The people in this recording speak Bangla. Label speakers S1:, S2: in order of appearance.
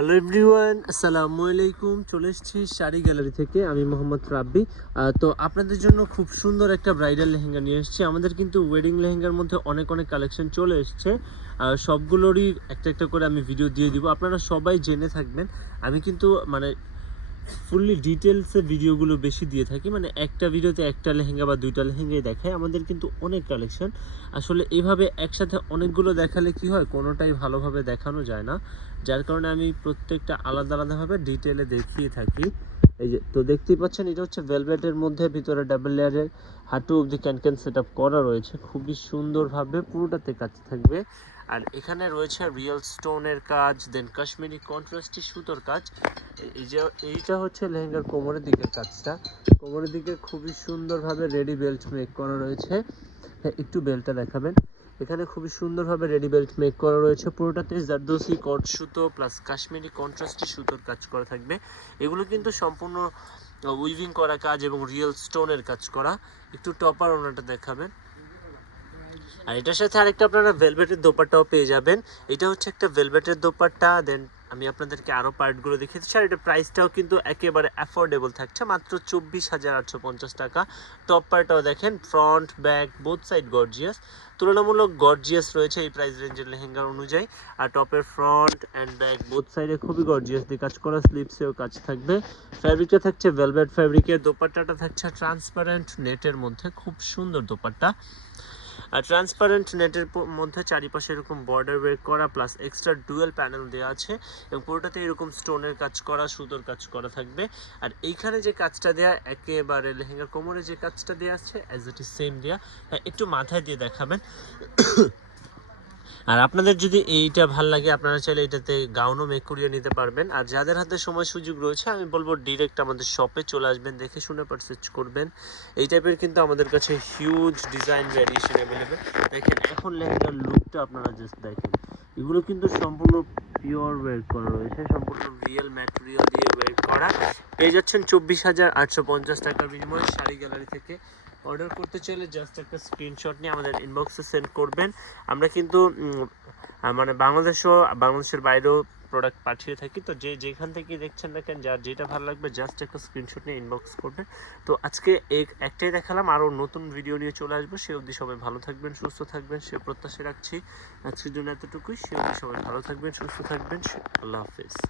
S1: হ্যালো এভরিওয়ান আসসালামু আলাইকুম। চলে এসেছি শাড়ি গ্যালারি থেকে। আমি মোহাম্মদ রাব্বি। তো আপনাদের জন্য খুব সুন্দর একটা ব্রাইডাল লেহেঙ্গা নিয়ে এসেছি। আমাদের কিন্তু ওয়েডিং লেহেঙ্গার মধ্যে অনেক অনেক কালেকশন চলে এসছে। সবগুলোরই একটা একটা করে আমি ভিডিও দিয়ে দিব। আপনারা সবাই জেনে থাকবেন। আমি কিন্তু মানে ফুললি ডিটেলসে ভিডিওগুলো বেশি দিয়ে থাকি। মানে একটা ভিডিওতে একটা লেহেঙ্গা বা দুইটা লেহেঙ্গাই দেখায়। আমাদের কিন্তু অনেক কালেকশন আসলে এভাবে একসাথে অনেকগুলো দেখালে কি হয়? কোনোটাই ভালোভাবে দেখানো যায় না। যার কারণে আমি প্রত্যেকটা আলাদা আলাদাভাবে ডিটেলে দেখিয়ে থাকি। এই যে, তো দেখতেই পাচ্ছেন, এটা হচ্ছে ভেলভেটের মধ্যে, ভিতরে ডাবল লেয়ারের হাঁটু অবধি ক্যান ক্যান সেট আপ করা রয়েছে। খুবই সুন্দরভাবে পুরোটাতে কাজ থাকবে। আর এখানে রয়েছে রিয়েল স্টোনের কাজ দেন কাশ্মীরি কন্ট্রাস্টি সুতোর কাজ। এই- এই যে, এইটা হচ্ছে লেহেঙ্গার কোমরের দিকের কাজটা। কোমরের দিকে খুবই সুন্দরভাবে রেডি বেল্ট মেক করা রয়েছে। হ্যাঁ একটু বেল্টটা দেখাবেন। এখানে খুবই সুন্দরভাবে রেডি বেল্ট মেক করা রয়েছে। পুরোটাতে জারদোসি কট সুতো প্লাস কাশ্মীরি কন্ট্রাস্টি সুতোর কাজ করা থাকবে। এগুলো কিন্তু সম্পূর্ণ উইভিং করা কাজ এবং রিয়েল স্টোনের কাজ করা। একটু টপার ওনাটা দেখাবেন। আর এটার সাথে আরেকটা আপনারা ভেলভেটের দোপাট্টাও পেয়ে যাবেন। এটা হচ্ছে একটা ভেলভেটের দোপাট্টা। দেন আমি আপনাদেরকে আরও পার্টগুলো দেখিয়ে দিচ্ছি। আর এটা প্রাইসটাও কিন্তু একেবারে অ্যাফোর্ডেবল থাকছে। মাত্র চব্বিশ হাজার আটশো পঞ্চাশ টাকা। টপ পার্টটাও দেখেন front back both side gorgeous তুলনামূলক গর্জিয়াস রয়েছে এই প্রাইস রেঞ্জের লেহেঙ্গার অনুযায়ী। আর টপের ফ্রন্ট অ্যান্ড ব্যাক বোথ সাইডে খুবই গর্জিয়াস দিয়ে কাজ করা স্লিপসেও কাজ থাকবে। ফ্যাব্রিকটা থাকছে ভেলভেট ফ্যাব্রিকের দোপাট্টাটা থাকছে ট্রান্সপারেন্ট নেটের মধ্যে। খুব সুন্দর দোপাট্টা। ট্রান্সপারেন্ট নেটের মধ্যে চারিপাশে এরকম বর্ডার ওয়ার্ক করা প্লাস এক্সট্রা ডুয়েল প্যানেল দেওয়া আছে এবং পুরোটাতে এরকম স্টোনের কাজ করা, সুতোর কাজ করা থাকবে। আর এইখানে যে কাজটা দেওয়া একেবারে লেহেঙ্গা কোমরে যে কাজটা দেওয়া আছে অ্যাজ ইট ইজ সেম দেওয়া একটু মাথায় দিয়ে দেখাবেন। আর আপনাদের যদি এইটা ভালো লাগে, আপনারা চাইলে এটাতে গাউনও মেক করিয়ে নিতে পারবেন। আর যাদের হাতে সময় সুযোগ রয়েছে, আমি বলব ডিরেক্ট আমাদের শপে চলে আসবেন, দেখে শুনে পারচেজ করবেন। এই টাইপের কিন্তু আমাদের কাছে হিউজ ডিজাইন ভ্যারিয়েশন অ্যাভেলেবেল দেখেন, এখন লেহেঙ্গার লুকটা আপনারা জাস্ট দেখেন। এগুলো কিন্তু সম্পূর্ণ পিওর ওয়ের করা রয়েছে, সম্পূর্ণ রিয়েল ম্যাটেরিয়াল দিয়ে ওয়ের করা। পেয়ে যাচ্ছেন চব্বিশ হাজার আটশো পঞ্চাশ টাকার বিনিময়ে শাড়ি গ্যালারি থেকে অর্ডার করতে চাইলে জাস্ট একটা স্ক্রিনশট নিয়ে আমাদের ইনবক্সে সেন্ড করবেন। আমরা কিন্তু মানে বাংলাদেশও বাংলাদেশের বাইরেও প্রোডাক্ট পাঠিয়ে থাকি। তো যে যেখান থেকে দেখছেন না কেন, যার যেটা ভালো লাগবে জাস্ট একটা স্ক্রিনশট নিয়ে ইনবক্স করবেন। তো আজকে এক- একটাই দেখালাম আরও নতুন ভিডিও নিয়ে চলে আসব। সে অবধি সবাই ভালো থাকবেন, সুস্থ থাকবেন, সে প্রত্যাশা রাখছি। আজকের জন্য এতটুকুই, সে অবধি সবাই ভালো থাকবেন, সুস্থ থাকবেন। আল্লাহ হাফিজ।